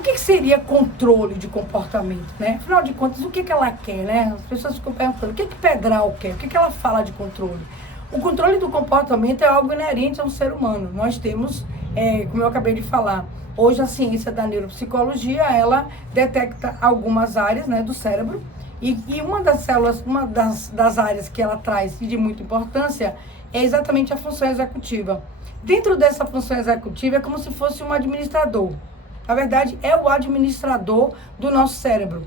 O que seria controle de comportamento, né? Afinal de contas, o que ela quer, né? As pessoas ficam perguntando, o que Pedral quer? O que ela fala de controle? O controle do comportamento é algo inerente ao ser humano. Nós temos, como eu acabei de falar, hoje a ciência da neuropsicologia, ela detecta algumas áreas, né, do cérebro, e uma das células, uma das áreas que ela traz de muita importância é exatamente a função executiva. Dentro dessa função executiva é como se fosse um administrador. Na verdade, é o administrador do nosso cérebro.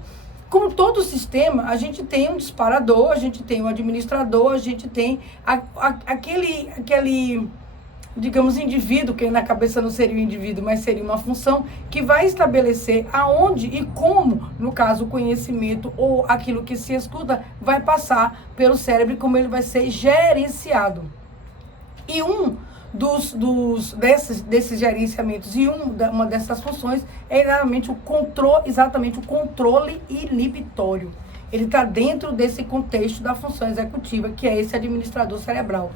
Como todo sistema, a gente tem um disparador, a gente tem um administrador, a gente tem aquele, digamos, indivíduo, que na cabeça não seria um indivíduo, mas seria uma função que vai estabelecer aonde e como, no caso, o conhecimento ou aquilo que se escuta, vai passar pelo cérebro e como ele vai ser gerenciado. E desses gerenciamentos e uma dessas funções é exatamente o controle inibitório. Ele está dentro desse contexto da função executiva, que é esse administrador cerebral.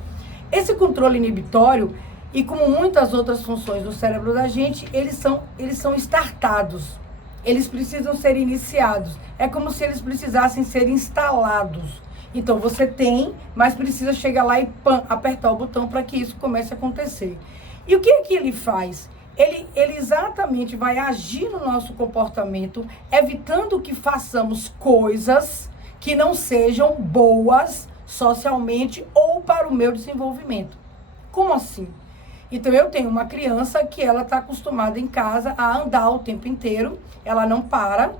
Esse controle inibitório, e como muitas outras funções do cérebro da gente, eles são startados. Eles precisam ser iniciados. É como se eles precisassem ser instalados. Então, você tem, mas precisa chegar lá e apertar o botão para que isso comece a acontecer. E o que é que ele faz? Ele exatamente vai agir no nosso comportamento, evitando que façamos coisas que não sejam boas socialmente ou para o meu desenvolvimento. Como assim? Então, eu tenho uma criança que ela está acostumada em casa a andar o tempo inteiro, ela não para.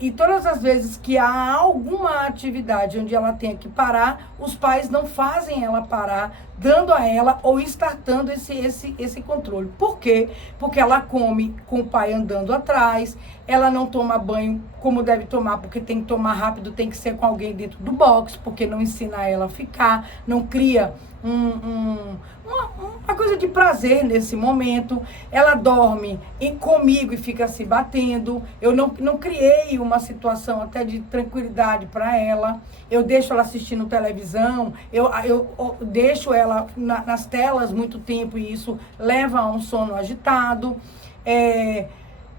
E todas as vezes que há alguma atividade onde ela tenha que parar, os pais não fazem ela parar, dando a ela ou startando esse controle. Por quê? Porque ela come com o pai andando atrás, ela não toma banho como deve tomar, porque tem que tomar rápido, tem que ser com alguém dentro do box, porque não ensina ela a ficar, não cria uma coisa de prazer nesse momento. Ela dorme comigo e fica se batendo. Eu não criei uma situação até de tranquilidade para ela. Eu deixo ela assistindo televisão, eu deixo ela nas telas muito tempo e isso leva a um sono agitado.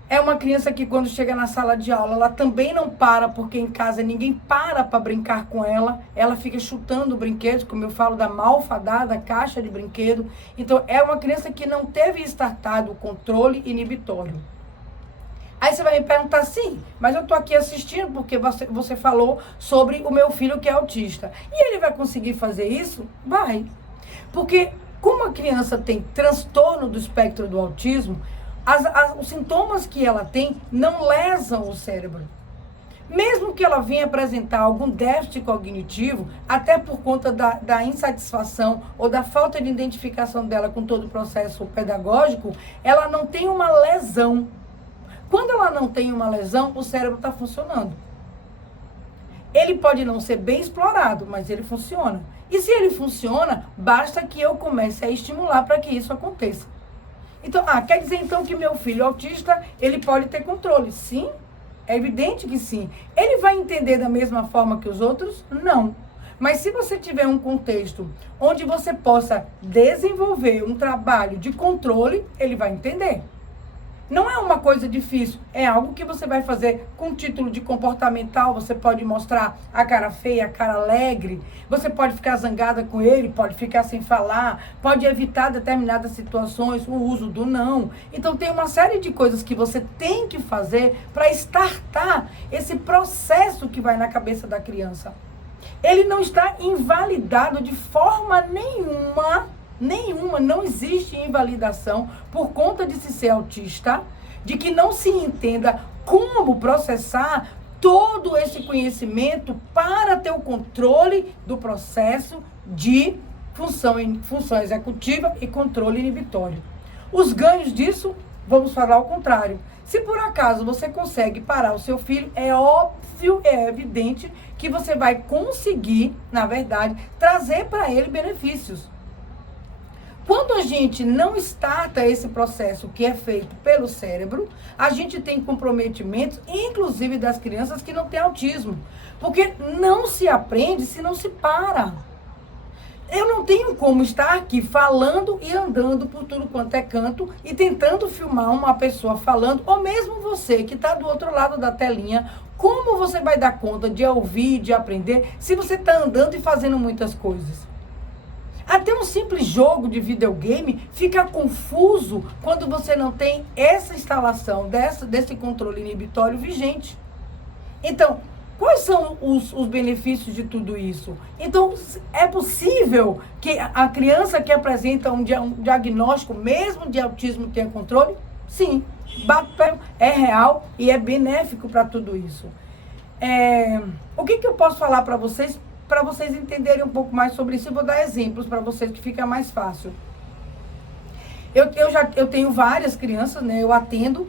É uma criança que quando chega na sala de aula, ela também não para, porque em casa ninguém para brincar com ela. Ela fica chutando brinquedos, como eu falo da malfadada caixa de brinquedo. Então, é uma criança que não teve startado o controle inibitório. Aí você vai me perguntar, sim, mas eu tô aqui assistindo porque você falou sobre o meu filho que é autista. E ele vai conseguir fazer isso? Vai. Porque como a criança tem transtorno do espectro do autismo, os sintomas que ela tem não lesam o cérebro. Mesmo que ela venha apresentar algum déficit cognitivo, até por conta da insatisfação ou da falta de identificação dela com todo o processo pedagógico, ela não tem uma lesão. Quando ela não tem uma lesão, o cérebro está funcionando. Ele pode não ser bem explorado, mas ele funciona. E se ele funciona, basta que eu comece a estimular para que isso aconteça. Então, quer dizer então que meu filho autista, ele pode ter controle? Sim, é evidente que sim. Ele vai entender da mesma forma que os outros? Não. Mas se você tiver um contexto onde você possa desenvolver um trabalho de controle, ele vai entender. Não é uma coisa difícil, é algo que você vai fazer com título de comportamental. Você pode mostrar a cara feia, a cara alegre, você pode ficar zangada com ele, pode ficar sem falar, pode evitar determinadas situações, o uso do não. Então tem uma série de coisas que você tem que fazer para startar esse processo que vai na cabeça da criança. Ele não está invalidado de forma nenhuma, não existe invalidação por conta de se ser autista, de que não se entenda como processar todo esse conhecimento para ter o controle do processo de função executiva e controle inibitório. Os ganhos disso, vamos falar o contrário. Se por acaso você consegue parar o seu filho, é óbvio, é evidente que você vai conseguir, na verdade, trazer para ele benefícios. Quando a gente não starta esse processo que é feito pelo cérebro, a gente tem comprometimentos, inclusive das crianças que não têm autismo. Porque não se aprende se não se para. Eu não tenho como estar aqui falando e andando por tudo quanto é canto e tentando filmar uma pessoa falando, ou mesmo você que está do outro lado da telinha, como você vai dar conta de ouvir, de aprender, se você está andando e fazendo muitas coisas? Até um simples jogo de videogame fica confuso quando você não tem essa instalação desse controle inibitório vigente. Então, quais são os benefícios de tudo isso? Então, é possível que a criança que apresenta um diagnóstico, mesmo de autismo, tenha controle? Sim, é real e é benéfico para tudo isso. O que eu posso falar para vocês entenderem um pouco mais sobre isso? Eu vou dar exemplos para vocês que fica mais fácil. Eu tenho várias crianças, né? Eu atendo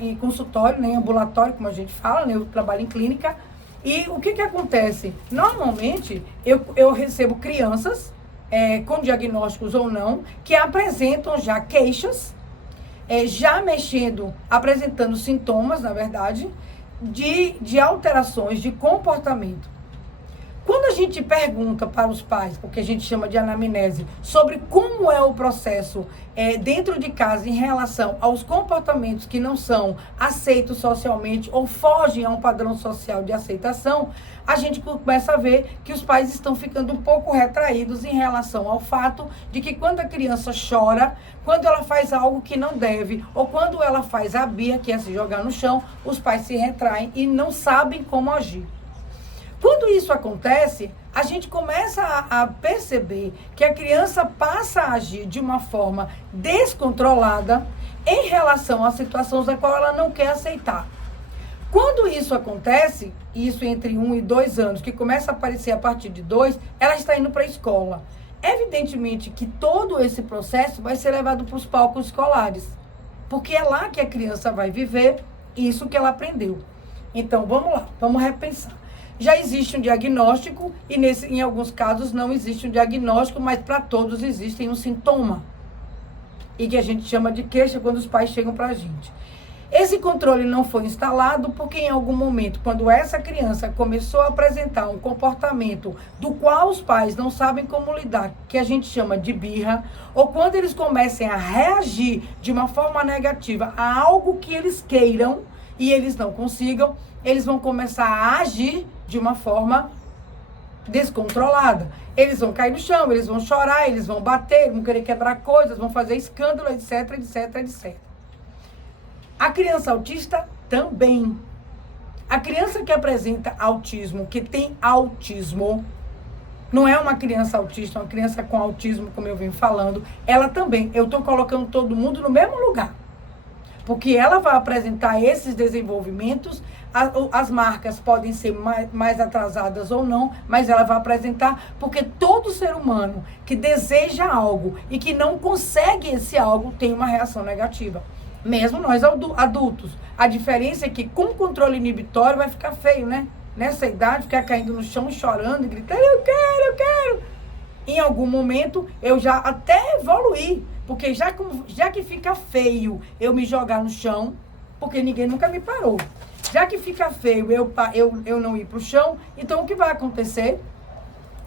em consultório, né, em ambulatório, como a gente fala, né, eu trabalho em clínica. E o que acontece? Normalmente, eu recebo crianças, com diagnósticos ou não, que apresentam já queixas, já apresentando sintomas, na verdade, de alterações de comportamento. Quando a gente pergunta para os pais, o que a gente chama de anamnese, sobre como é o processo dentro de casa em relação aos comportamentos que não são aceitos socialmente ou fogem a um padrão social de aceitação, a gente começa a ver que os pais estão ficando um pouco retraídos em relação ao fato de que quando a criança chora, quando ela faz algo que não deve, ou quando ela faz a birra, que é se jogar no chão, os pais se retraem e não sabem como agir. Quando isso acontece, a gente começa a perceber que a criança passa a agir de uma forma descontrolada em relação a situações da qual ela não quer aceitar. Quando isso acontece, isso entre 1 e 2 anos, que começa a aparecer a partir de 2, ela está indo para a escola. Evidentemente que todo esse processo vai ser levado para os palcos escolares, porque é lá que a criança vai viver isso que ela aprendeu. Então, vamos lá, vamos repensar. Já existe um diagnóstico e em alguns casos não existe um diagnóstico, mas para todos existe um sintoma. E que a gente chama de queixa quando os pais chegam para a gente. Esse controle não foi instalado porque em algum momento, quando essa criança começou a apresentar um comportamento do qual os pais não sabem como lidar, que a gente chama de birra, ou quando eles comecem a reagir de uma forma negativa a algo que eles queiram e eles não consigam, eles vão começar a agir de uma forma descontrolada. Eles vão cair no chão, eles vão chorar, eles vão bater, vão querer quebrar coisas, vão fazer escândalo, etc, etc, etc. A criança autista também. A criança que apresenta autismo, que tem autismo, não é uma criança autista, é uma criança com autismo, como eu venho falando, ela também, eu estou colocando todo mundo no mesmo lugar. Porque ela vai apresentar esses desenvolvimentos, as marcas podem ser mais atrasadas ou não, mas ela vai apresentar, porque todo ser humano que deseja algo e que não consegue esse algo tem uma reação negativa. Mesmo nós adultos. A diferença é que com controle inibitório vai ficar feio, né? Nessa idade, ficar caindo no chão, chorando e gritando, eu quero. Em algum momento, eu já até evoluí. Porque já que fica feio eu me jogar no chão, porque ninguém nunca me parou. Já que fica feio eu não ir pro chão, então o que vai acontecer?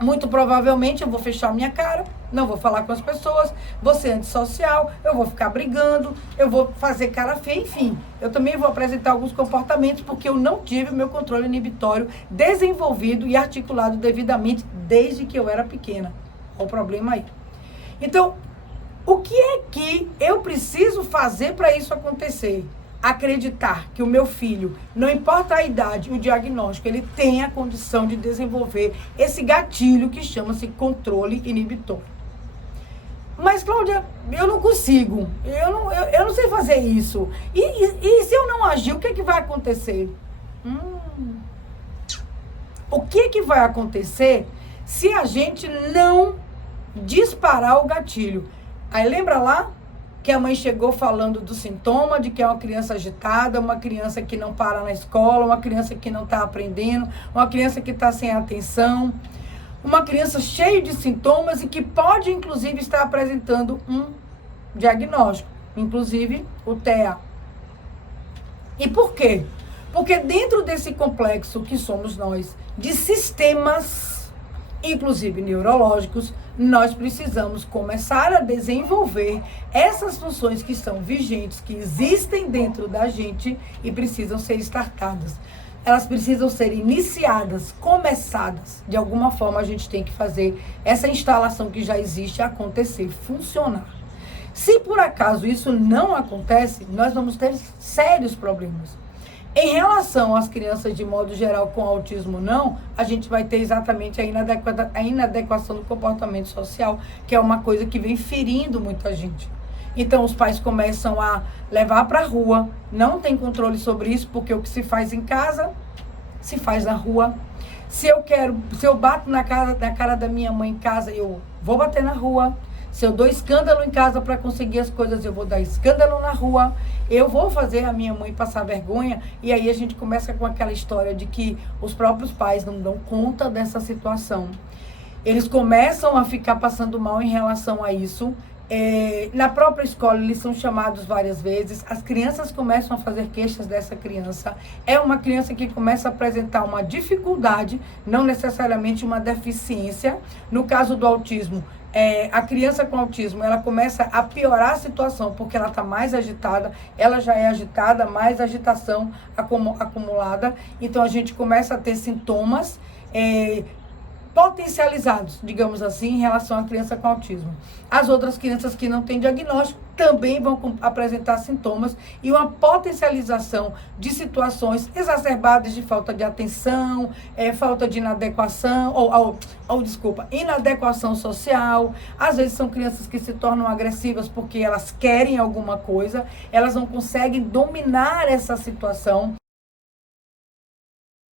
Muito provavelmente eu vou fechar minha cara, não vou falar com as pessoas, vou ser antissocial, eu vou ficar brigando, eu vou fazer cara feia, enfim. Eu também vou apresentar alguns comportamentos porque eu não tive o meu controle inibitório desenvolvido e articulado devidamente desde que eu era pequena. Olha o problema aí. Então, o que é que eu preciso fazer para isso acontecer? Acreditar que o meu filho, não importa a idade, o diagnóstico, ele tem a condição de desenvolver esse gatilho que chama-se controle inibitor. Mas, Cláudia, eu não consigo, eu não sei fazer isso. E se eu não agir, o que é que vai acontecer? O que é que vai acontecer se a gente não disparar o gatilho? Aí lembra lá que a mãe chegou falando do sintoma de que é uma criança agitada, uma criança que não para na escola, uma criança que não está aprendendo, uma criança que está sem atenção, uma criança cheia de sintomas e que pode, inclusive, estar apresentando um diagnóstico, inclusive o TEA. E por quê? Porque dentro desse complexo que somos nós, de sistemas inclusive neurológicos, nós precisamos começar a desenvolver essas funções que estão vigentes, que existem dentro da gente e precisam ser startadas. Elas precisam ser iniciadas, começadas. De alguma forma, a gente tem que fazer essa instalação que já existe acontecer, funcionar. Se por acaso isso não acontece, nós vamos ter sérios problemas. Em relação às crianças de modo geral com autismo não, a gente vai ter exatamente a inadequação do comportamento social, que é uma coisa que vem ferindo muita gente. Então os pais começam a levar para a rua, não tem controle sobre isso, porque o que se faz em casa, se faz na rua. Se eu bato na cara da minha mãe em casa, eu vou bater na rua. Se eu dou escândalo em casa para conseguir as coisas, eu vou dar escândalo na rua. Eu vou fazer a minha mãe passar vergonha. E aí a gente começa com aquela história de que os próprios pais não dão conta dessa situação. Eles começam a ficar passando mal em relação a isso. Na própria escola, eles são chamados várias vezes. As crianças começam a fazer queixas dessa criança. É uma criança que começa a apresentar uma dificuldade, não necessariamente uma deficiência. No caso do autismo, a criança com autismo, ela começa a piorar a situação, porque ela está mais agitada, ela já é agitada, mais agitação acumulada. Então, a gente começa a ter sintomas potencializados, digamos assim, em relação à criança com autismo. As outras crianças que não têm diagnóstico também vão apresentar sintomas e uma potencialização de situações exacerbadas de falta de atenção, falta de inadequação, inadequação social. Às vezes são crianças que se tornam agressivas porque elas querem alguma coisa, elas não conseguem dominar essa situação.